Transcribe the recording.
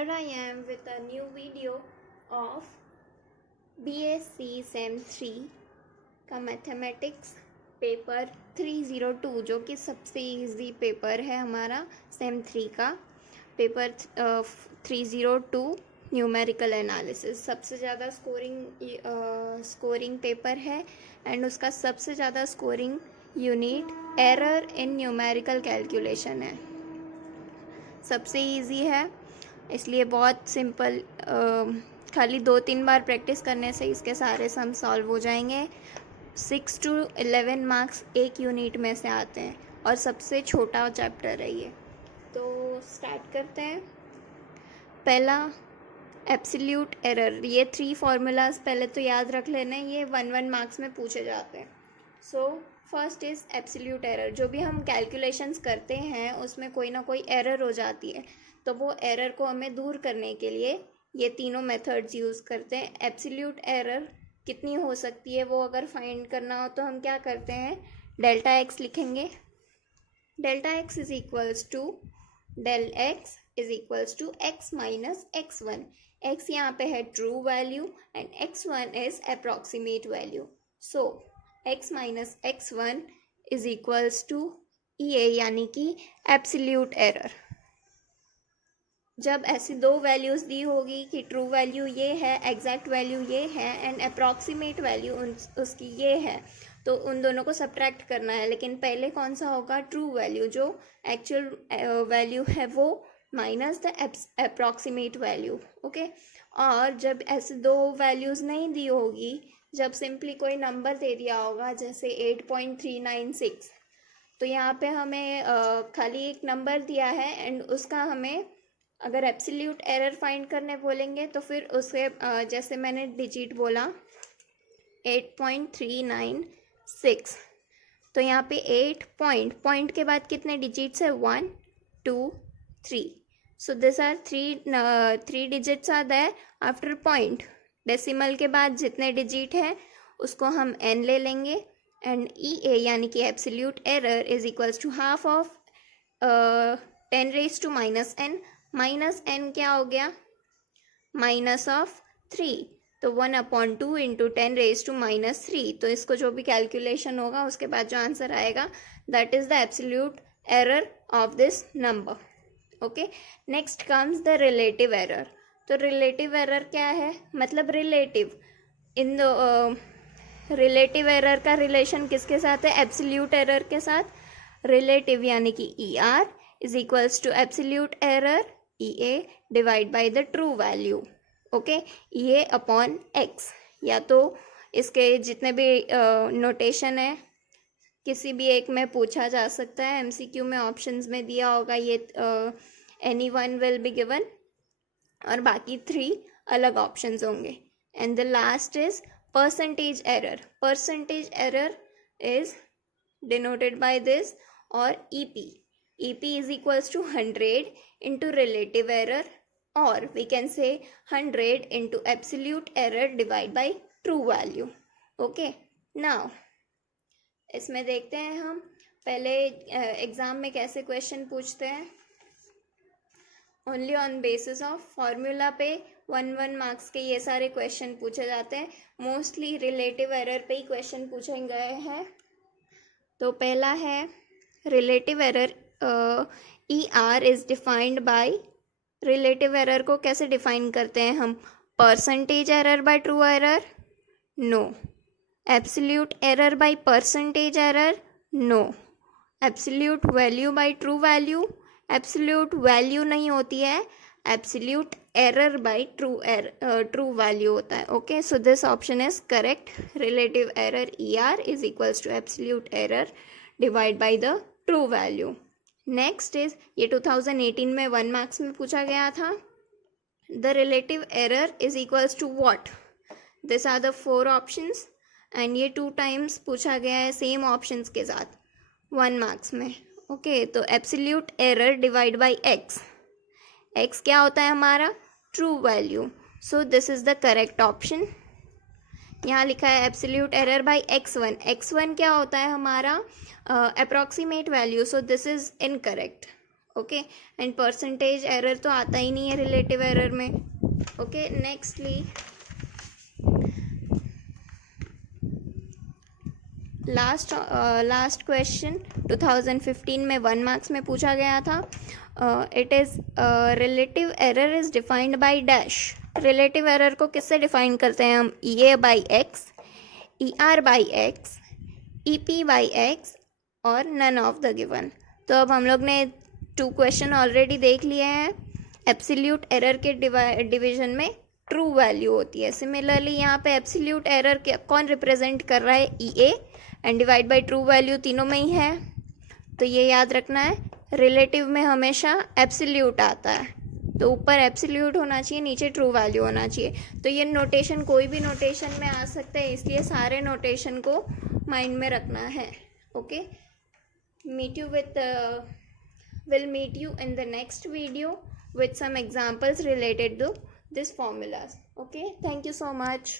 Here I am with a new video of BSc Sem 3 का mathematics paper 302 जो कि सबसे इजी पेपर है हमारा सेम 3 का पेपर 302 न्यूमेरिकल एनालिसिस सबसे ज़्यादा स्कोरिंग पेपर है एंड उसका सबसे ज़्यादा scoring unit error in numerical calculation है। सबसे इजी है इसलिए बहुत सिंपल, खाली 2-3 बार प्रैक्टिस करने से इसके सारे सम सॉल्व हो जाएंगे। 6 to 11 मार्क्स एक यूनिट में से आते हैं और सबसे छोटा चैप्टर है ये। तो स्टार्ट करते हैं। पहला एब्सोल्यूट एरर, ये 3 फार्मूलाज पहले तो याद रख लेना, ये 1 मार्क्स में पूछे जाते हैं। So first is absolute error. जो भी हम कैलकुलेशंस करते हैं उसमें कोई ना कोई एरर हो जाती है, तो वो एरर को हमें दूर करने के लिए ये तीनों मेथड्स यूज़ करते हैं। एब्सोल्यूट एरर कितनी हो सकती है वो अगर फाइंड करना हो तो हम क्या करते हैं, डेल्टा एक्स लिखेंगे। Delta x is equals to del x is equals to x minus x one. X यहाँ पे है true value and x one is approximate value. So x minus x one is equals to ये यानी कि absolute error. जब ऐसी दो values दी होगी कि ट्रू वैल्यू ये है, एग्जैक्ट वैल्यू ये है एंड अप्रॉक्सीमेट वैल्यू उसकी ये है, तो उन दोनों को सब्ट्रैक्ट करना है। लेकिन पहले कौन सा होगा, ट्रू वैल्यू, जो एक्चुअल वैल्यू है वो minus the approximate value. Okay, और जब ऐसे दो वैल्यूज़ नहीं दी होगी, जब सिंपली कोई नंबर दे दिया होगा जैसे 8.396, तो यहाँ पे हमें खाली एक नंबर दिया है एंड उसका हमें अगर एब्सोल्यूट एरर फाइंड करने बोलेंगे तो फिर उसके जैसे मैंने डिजिट बोला 8.396, तो यहाँ पे 8 पॉइंट के बाद कितने डिजिट्स है, 1 2 3। So this are three digits are there after point. Decimal के बाद जितने डिजिट है उसको हम n ले लेंगे एंड EA यानी कि absolute error is equals to half of 10 raise to minus n। Minus n क्या हो गया, माइनस ऑफ 3, तो 1/2 इंटू 10 रेज टू माइनस 3। तो इसको जो भी कैलकुलेशन होगा उसके बाद जो आंसर आएगा that is the absolute error of this number. Okay, next comes the relative error. तो रिलेटिव एरर क्या है, मतलब relative in the relative error का रिलेशन किसके साथ है, एब्सोल्यूट एरर के साथ। रिलेटिव यानी कि ER is equals to absolute error EA divide by the true value. Okay, EA upon x, या तो इसके जितने भी नोटेशन है किसी भी एक में पूछा जा सकता है। MCQ में ऑप्शंस में दिया होगा ये any one will be given और बाकी 3 अलग ऑप्शंस होंगे। And the last is percentage error. Percentage error is denoted by this और EP is equals to 100 into relative error, और we can say 100 into absolute error divide by true value. Okay, now इसमें देखते हैं हम पहले exam में कैसे question पूछते हैं। Only on basis of formula पे 1 मार्क्स के ये सारे क्वेश्चन पूछे जाते हैं। मोस्टली रिलेटिव एरर पे ही क्वेश्चन पूछे गए हैं। तो पहला है relative error. ER is defined by, relative error को कैसे डिफाइन करते हैं हम, percentage error by true error, no. Absolute error by percentage error, no. Absolute value by true value, absolute value नहीं होती है, absolute error by true value होता है। Okay, so this option is correct. Relative error ER is equals to absolute error divide by the true value. Next is, ये 2018 में 1 marks में पूछा गया था। The relative error is equals to what, this are the 4 options and ये 2 times पूछा गया है सेम ऑप्शंस के साथ 1 मार्क्स में। ओके, तो absolute error divide bye x क्या होता है हमारा, true value. So this is the correct option. यहाँ लिखा है एब्सोल्यूट एरर बाय x1 क्या होता है हमारा, approximate value, so this is incorrect. Okay, and percentage error तो आता ही नहीं है रिलेटिव एरर में. ओके, नेक्स्टली लास्ट क्वेश्चन 2015 में 1 मार्क्स में पूछा गया था. It is relative error is defined by dash. Relative error को किससे डिफाइन करते हैं हम? E A by X, E R by X, E P by X और नन ऑफ द गिवन. तो अब हम लोग ने 2 क्वेश्चन ऑलरेडी देख लिए हैं. एब्सोल्यूट एरर के डिवीजन में ट्रू वैल्यू होती है. सिमिलरली यहाँ पे एब्सोल्यूट एरर कौन रिप्रेजेंट कर रहा है? E A, and divide by true value तीनों में ही है. तो ये याद रखना है, रिलेटिव में हमेशा एब्सोल्यूट आता है. तो ऊपर एब्सोल्यूट होना चाहिए, नीचे ट्रू वैल्यू होना चाहिए. तो ये नोटेशन कोई भी नोटेशन में आ सकता है, इसलिए सारे नोटेशन को माइंड में रखना है. Okay, we'll meet you in the next video with some examples related to this formulas. Okay, thank you so much.